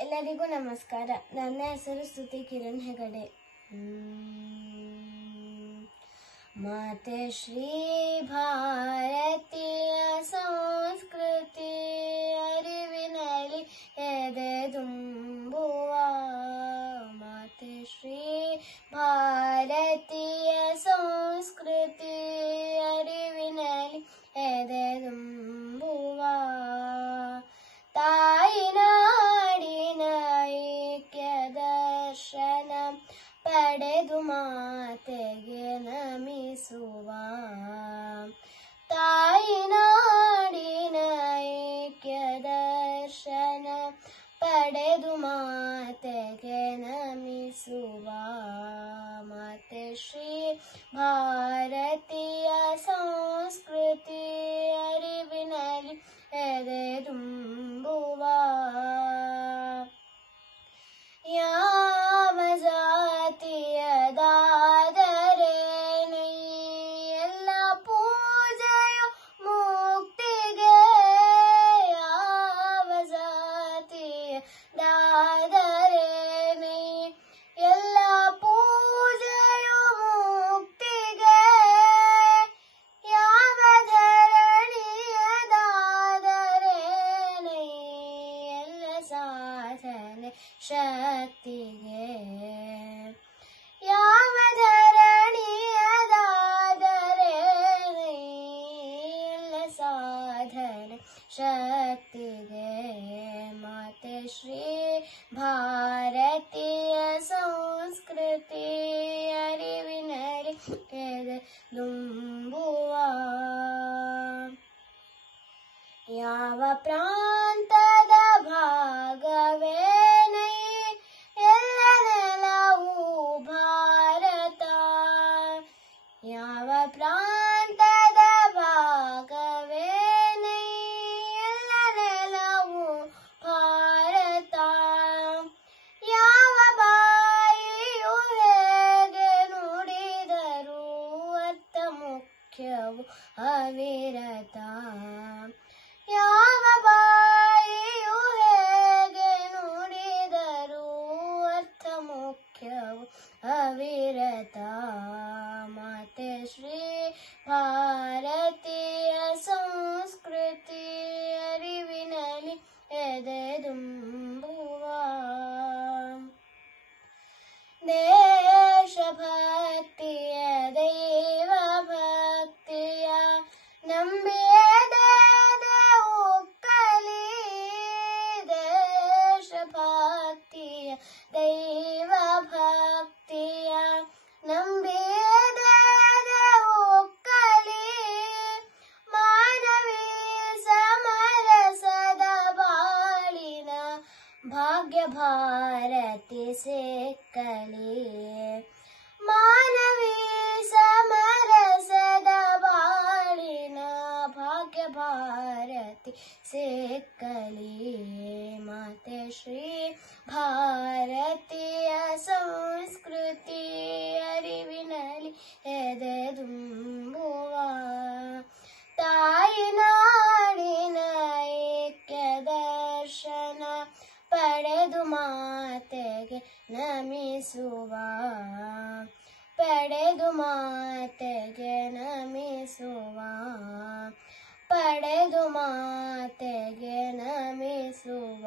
ಎಲ್ಲರಿಗೂ ನಮಸ್ಕಾರ. ನನ್ನ ಹೆಸರು ಸ್ತುತಿ ಕಿರಣ್ ಹೆಗಡೆ. ಮಾತೆ ಶ್ರೀ ಭಾರತೀಯ ಸಂಸ್ಕೃತಿ ಅರಿವಿನಲ್ಲಿ ಎದೆ ತುಂಬುವ. ಮಾತೆ ಶ್ರೀ ಭಾರತೀಯ ಸಂಸ್ಕೃತಿ ಅರಿವಿನಲ್ಲಿ ಎದೆ ತುಂಬುವ. ತಾಯಿನಾಡಿನ ಐಕ್ಯ ದರ್ಶನ ಪಡೆದು ಮಾತೆಗೆ ನಮಿಸುವ. ತಾಯಿನಾಡಿನ ಐಕ್ಯ ದರ್ಶನ ಪಡೆದು ಮಾತೆಗೆ ನಮಿಸುವ. ಮಾತೆ ಶ್ರೀ ಭಾರತೀಯ ಸಂಸ್ಕೃತಿ ಅರಿವಿನಲ್ಲಿ ಎದೆ ತುಂಬುವ. ಯಾವ ಜಾತಿಯದಾದರೇನೆ ಎಲ್ಲ ಪೂಜೆಯು ಮುಕ್ತಿಗೆ. ಯಾವ ಜಾತಿಯದಾದರೇನೆ ಎಲ್ಲ ಪೂಜೆಯು ಮುಕ್ತಿಗೆ. ಯಾವ ಧರಣಿಯದಾದರೇನೆ ಎಲ್ಲ ಸಾಧನೆ ಶಕ್ತಿಗೆ. ಯಾವ ಧರಣಿಯದಾದರೇನೆ ಎಲ್ಲ ಸಾಧನೆ ಶಕ್ತಿಗೆ. ಮಾತೆ ಶ್ರೀ ಭಾರತೀಯ ಸಂಸ್ಕೃತಿ ಅರಿವಿನಲ್ಲಿ ಎದೆ ತುಂಬುವ. ಯಾವ ಪ್ರಾಂತದ ಭಾಗವೇನೆ ಎಲ್ಲ ನೆಲವು ಭಾರತ. ಯಾವ ಪ್ರಾಂತದ ಭಾಗವೇನೆ ಎಲ್ಲ ನೆಲವು ಭಾರತ. ಯಾವ ಬಾಯಿಯು ಹೇಗೆ ನುಡಿದರೂ ಅರ್ಥ ಮುಖ್ಯವು ಅವಿರತ. ಯಾವ ಬಾಯಿಯು ಹೇಗೆ ನುಡಿದರೂ ಅರ್ಥ ಮುಖ್ಯವು ಅವಿರತ. ಮಾತೆ ಶ್ರೀ ಭಾರತೀಯ ಸಂಸ್ಕೃತಿ ಅರಿವಿನಲ್ಲಿ ಎದೆ ತುಂಬುವ. ದೇಶಭಕ್ತಿಯ ದೈವ ಭಕ್ತಿಯ ನಂಬಿಯದೆ ಉಕ್ಕಲಿ. ದೇಶಭಕ್ತಿಯ ದೈವ ಭಕ್ತಿಯ ನಂಬಿಯದೆ ಉಕ್ಕಲಿ. ಮಾನವೀ ಸಮರಸದ ಬಾಳಿನ ಭಾಗ್ಯ ಭಾರತಿ ಸಿಕ್ಕಲಿ. ಮಾನವೀ ಸಮರಸದ ಬಾಳಿನ ಭಾಗ್ಯ ಭಾರತಿ ಸಿಕ್ಕಲಿ. ಮಾತೆ ಶ್ರೀ ಭಾರತೀಯ ಸಂಸ್ಕೃತಿ ಅರಿವಿನಲ್ಲಿ ಎದೆ ತುಂಬುವ. ತಾಯಿನಾಡಿನ ಐಕ್ಯ ದರ್ಶನ ಪಡೆದು ಮಾತೆಗೆ ನಮಿಸುವ. ಪಡೆದು ಮಾತೆಗೆ ನಮಿಸುವ. ಪಡೆದು ಮಾತೆಗೆ ನಮಿಸುವ.